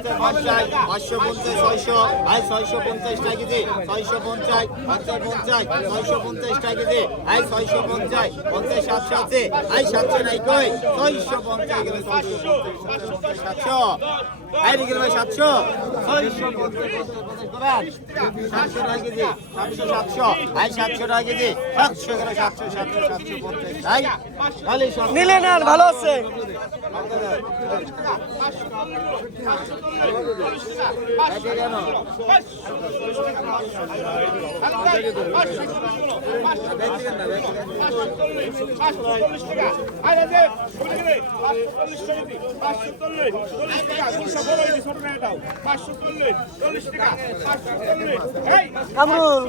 পাঁচশো পঞ্চাশ ছয়শো আই ছয়শো পঞ্চাশ টাকা কেজি ছয়শো পঞ্চাশ পঞ্চাশ পঞ্চাশ ছয়শো পঞ্চাশ টাকা কেজি আই ছয়শো পঞ্চাশ পঞ্চাশ সাতশো আছে আই সাতশো নাই কই? ছয়শো পঞ্চাশ গেলে ছয়শো পঞ্চাশ সাতশো আই গেলে ভাই সাতশো। ছয়শো পঞ্চাশ সাতশো টাকা কেজি সাতশো সাতশো। আই সাতশো টাকা কেজি সাতশো গেলে সাতশো সাতশো সাতশো পঞ্চাশ। আই সাতশো নিলে নেন ভালো আছে। আগে কেন কামরুল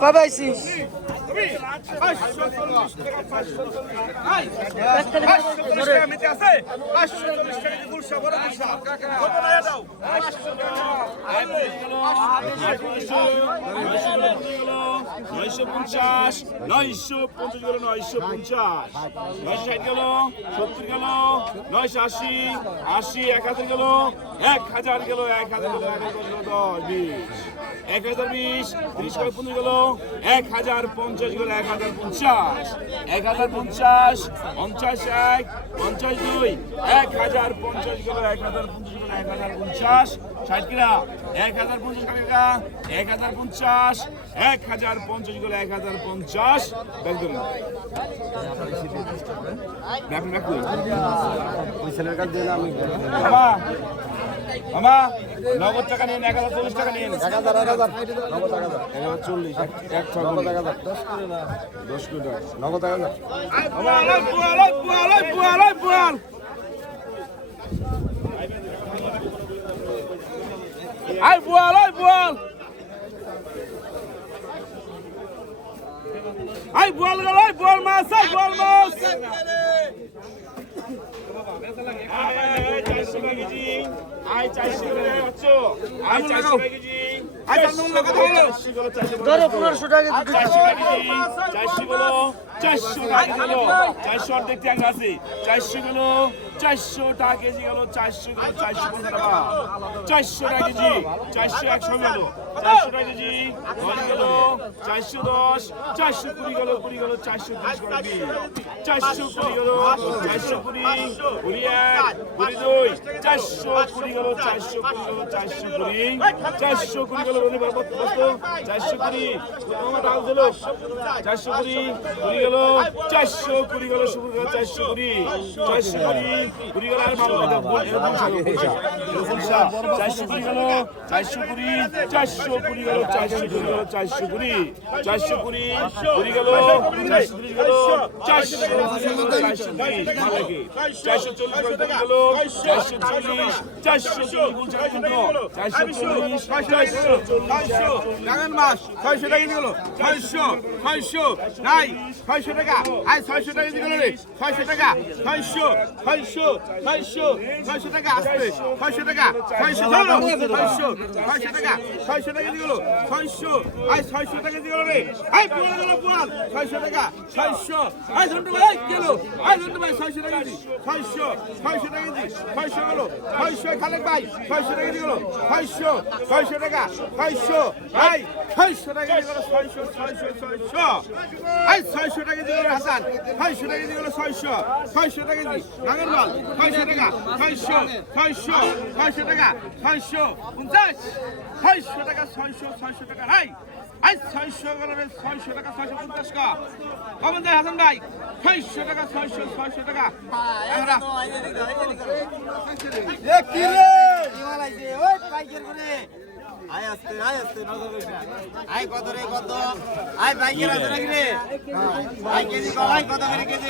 কবে আইছিস নয়শো পঞ্চাশ নয়শো পঞ্চাশ গেল নয়শো পঞ্চাশ। নয়শো ষাট গেল, সত্তর গেল নয়শো আশি আশি এক হাজার গেল এক হাজার গেল এক হাজার গেল এক দশ বিশ এক হাজার বিশ তিরিশ করে পনেরো গেল এক হাজার পঞ্চাশ গেল এক হাজার পঞ্চাশ এক হাজার পঞ্চাশ পঞ্চাশ এক পঞ্চাশ দুই এক হাজার পঞ্চাশ গেল এক হাজার পঞ্চাশ গেল এক হাজার পঞ্চাশ ষাট এক হাজার পঞ্চাশ টাকা এক হাজার পঞ্চাশ এক হাজার পঞ্চাশ গেল এক হাজার পঞ্চাশ ব্যাগ ব্যাগ ব্যাগ করুন বাবা বাবা নগদ টাকা নিন এক হাজার চল্লিশ টাকা নিন। এক হাজার এক হাজার। এক হাজার চল্লিশ এক নগদ এক হাজার। দশ নগদ এক হাজার। পুয়াল আই পুয়াল আই পুয়াল আই পুয়াল গেল আই পুয়াল মাছ আই পুয়াল মাছ আই চারশো টাকা কেজি আই চারশো টাকা হচ্ছে আই চারশো টাকা কেজি আই চারশো টাকা চারশো গেল চারশো ধরো পনেরোশো টাকা চারশো টাকা গেলো চারশো টাকা গেলো চারশো অর্ধেক ট্যাঙ্ক আছে চারশো গেলো চারশো টাকা কেজি চারশো চারশো টাকা। চারশো টাকা কেজি, চারশো একশো চারশো টাকা কেজি চারশো দশ, চারশো কুড়ি গেল, কুড়ি চারশো চারশো কুড়ি চারশো কুড়ি কুড়ি এক দুই। চারশো কুড়ি চারশো কুড়ি চারশো চারশো চারশো কুড়ি চারশো কুড়ি কুড়ি চারশো কুড়ি গেল, চারশো কুড়ি। চারশো কুড়ি কুড়ি চারশো ছয়শো টাকা গেল ছয়শো ছয়শো নাই ছয়শো টাকা আয় ছয়শো টাকা গেল রে ছয়শো টাকা ছয়শো ছয়শো ছয়শো টাকা আসবে টাকা ছয়শো টাকা ছয়শো টাকা দিয়ে গেল ছয়শো টাকা দিয়ে গেল ছয়শো টাকা ছয়শো টাকা দি ছয়শো টাকা দি ছয়শো গেল ছয়শো ভাই ছয়শো টাকা দিয়ে গেল ছয়শো টাকা ছয়শো আয় ছয়শো টাকা দিয়ে গেল ছয়শো ছয়শো ছয়শো ছয়শো টাকা দিয়ে গেল হাসান ছয়শো টাকা দিয়ে গেল ছয়শো টাকা দি ছয়শো টাকা ছয়শো ছয়শো ছয়শো টাকা ছয়শো পঞ্চাশ ছয়শো টাকা ছয়শো ছয়শো টাকা হাই আই ছয়শো টাকা ছয়শো পঞ্চাশ কা কমন দেয় হাসান ভাই ছয়শো টাকা ছয়শো ছয়শো টাকা আয় আসতে আয় আসতে নজর আয় কত রে কত আয় বাইকের আছে নাকি রে আয় কেজি আয় কত করে কেজি